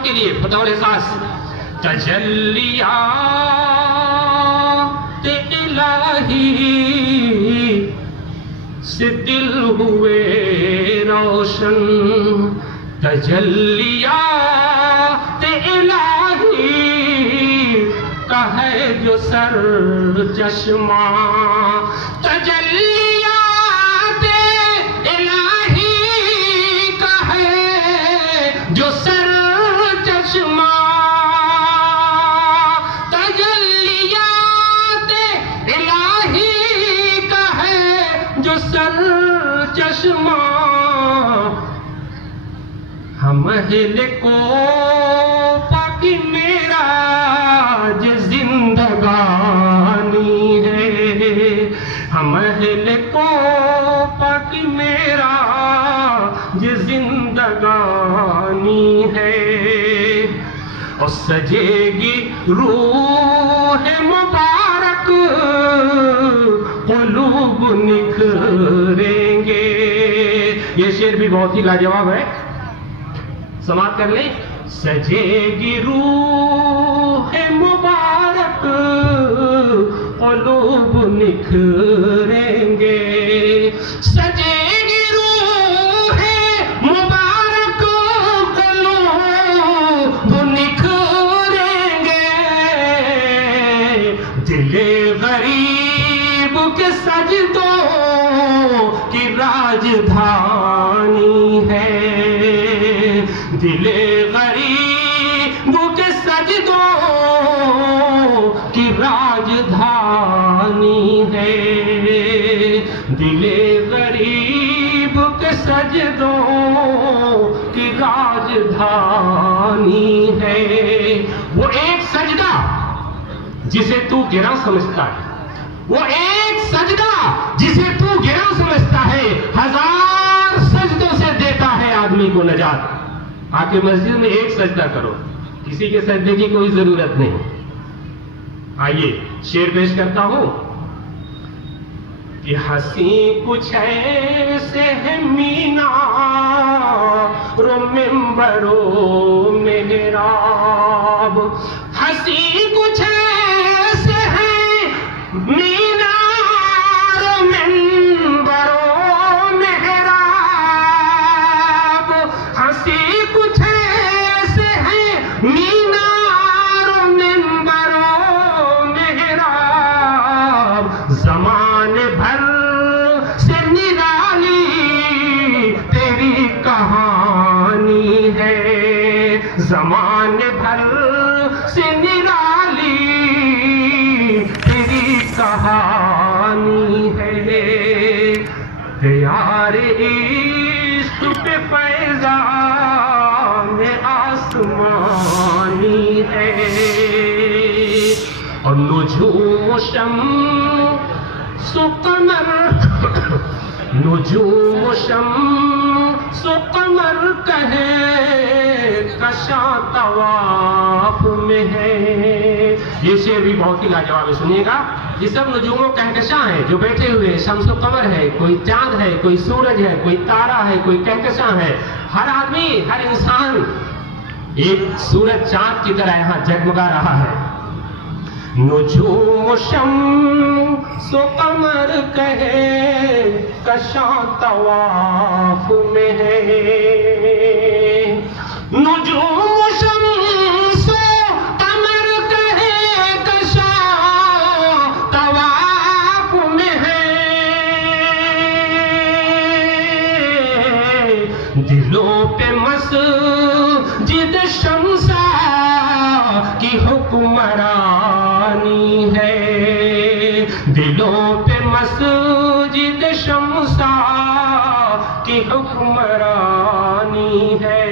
والوں کے لیے بطور خاص تجلیات الہی سے دل ہوئے روشن، تجلیات الہی کا ہے جو سر چشمہ، تجلیات الہی کا ہے جو سر چشمہ، تجلیات الہی کا ہے جو سر چشمہ، ہم اہل کو پاکی میرا جو زندگانی ہے، ہم اہل کو پاکی میرا جو زندگانی ہے، اور سجے گی روح مبارک قلوب نکھریں گے۔ یہ شعر بھی بہت ہی لاجواب ہے، سماعت کر لیں۔ سجے گی روح مبارک قلوب نکھریں گے، سجے گی روح مبارک قلوب نکھریں گے، دل غریب کے سجدوں کی راجدھانی ہے، دل غریب کے سجدوں کی راجدھانی ہے، دل غریب کے سجدوں کی راجدھانی ہے۔ وہ ایک سجدہ جسے تو گراں سمجھتا ہے، وہ ایک سجدہ جسے تو گراں سمجھتا ہے، ہزار سجدوں سے دیتا ہے آدمی کو نجات۔ آ کے مسجد میں ایک سجدہ کرو، کسی کے سجدے کی کوئی ضرورت نہیں۔ آئیے شعر پیش کرتا ہوں کہ ہنسی کچھ ایسے ہے مینار و منبر و محراب، ہنسی کچھ ایسے ہے مینار و منبر و محراب، ہنسی کچھ ایسے ہے مینار و منبر و محراب، زمانے بھر سے نرالی تیری کہانی ہے، زمانے بھر سے نرالی تیری کہانی ہے، پیار عشق پہ فیضان آسمانی ہے، اور نجوم و شمس و قمر، نجوم و شمس و قمر کہے کشاں طواف میں ہے۔ یہ شعر بھی بہت ہی لاجواب ہے، سنیے گا۔ یہ سب نجوم و کہکشاں ہیں جو بیٹھے ہوئے، شمس و قمر ہے، کوئی چاند ہے، کوئی سورج ہے، کوئی تارا ہے، کوئی کہکشاں ہے، ہر آدمی، ہر انسان ایک سورج چاند کی طرح یہاں جگمگا رہا ہے۔ نجوم و شمس و قمر کہے کشاں طواف میں ہے، نجوم و شمس و قمر کہے کشاں طواف میں ہے، دلوں پہ مسجد شمسا کی حکمرانی ہے، دلوں پہ مسجد شمسا کی حکمرانی ہے،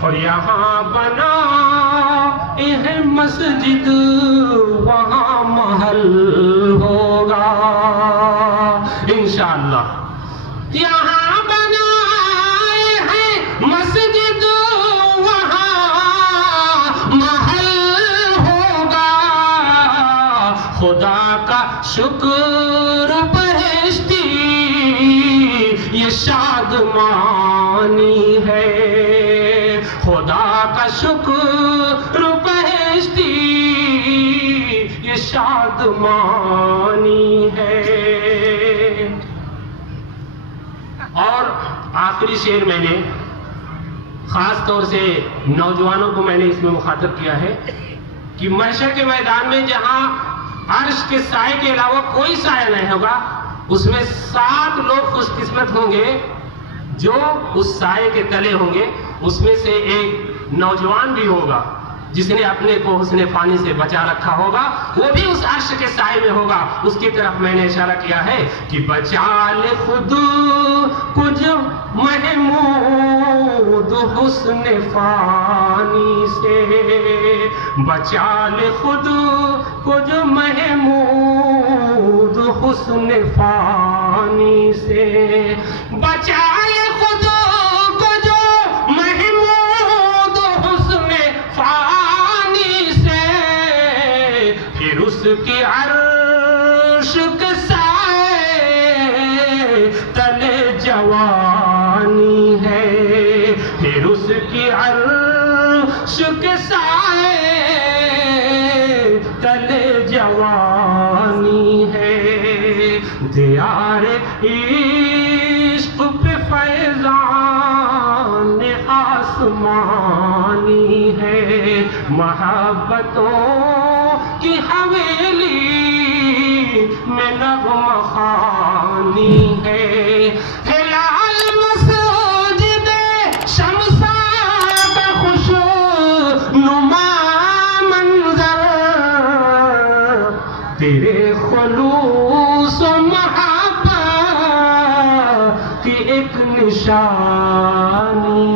اور یہاں بنا ہے مسجد وہاں محل ہوگا انشاءاللہ، یہاں بنا ہے مسجد وہاں محل ہوگا، خدا کا شکر بہشتی یہ شادمانی ہے، شکر بہشتی یہ شادمانی ہے۔ اور آخری شعر میں نے خاص طور سے نوجوانوں کو میں نے اس میں مخاطب کیا ہے کہ محشر کے میدان میں جہاں عرش کے سائے کے علاوہ کوئی سایہ نہیں ہوگا، اس میں 7 لوگ خوش قسمت ہوں گے جو اس سائے کے تلے ہوں گے۔ اس میں سے ایک نوجوان بھی ہوگا جس نے اپنے کو حسن فانی سے بچا رکھا ہوگا، وہ بھی اس عرش کے سائے میں ہوگا۔ اس کی طرف میں نے اشارہ کیا ہے کہ بچا لے خود کچھ محمود حسن فانی سے، بچا لے خود کچھ محمود حسن فانی سے، بچا لے خود کچھ محمود حسن فانی سے، پھر اس کی عرش کے سائے تلے جوانی ہے، پھر اس کی عرش کے سائے تلے جوانی ہے۔ دیار عشق پہ فیضان آسمانی ہے، محبتوں کی حویلی میں نغمہ خوانی ہے، ہلال مسجد شمساں کا خوش نما منظر، تیرے خلوص و محبت کی ایک نشانی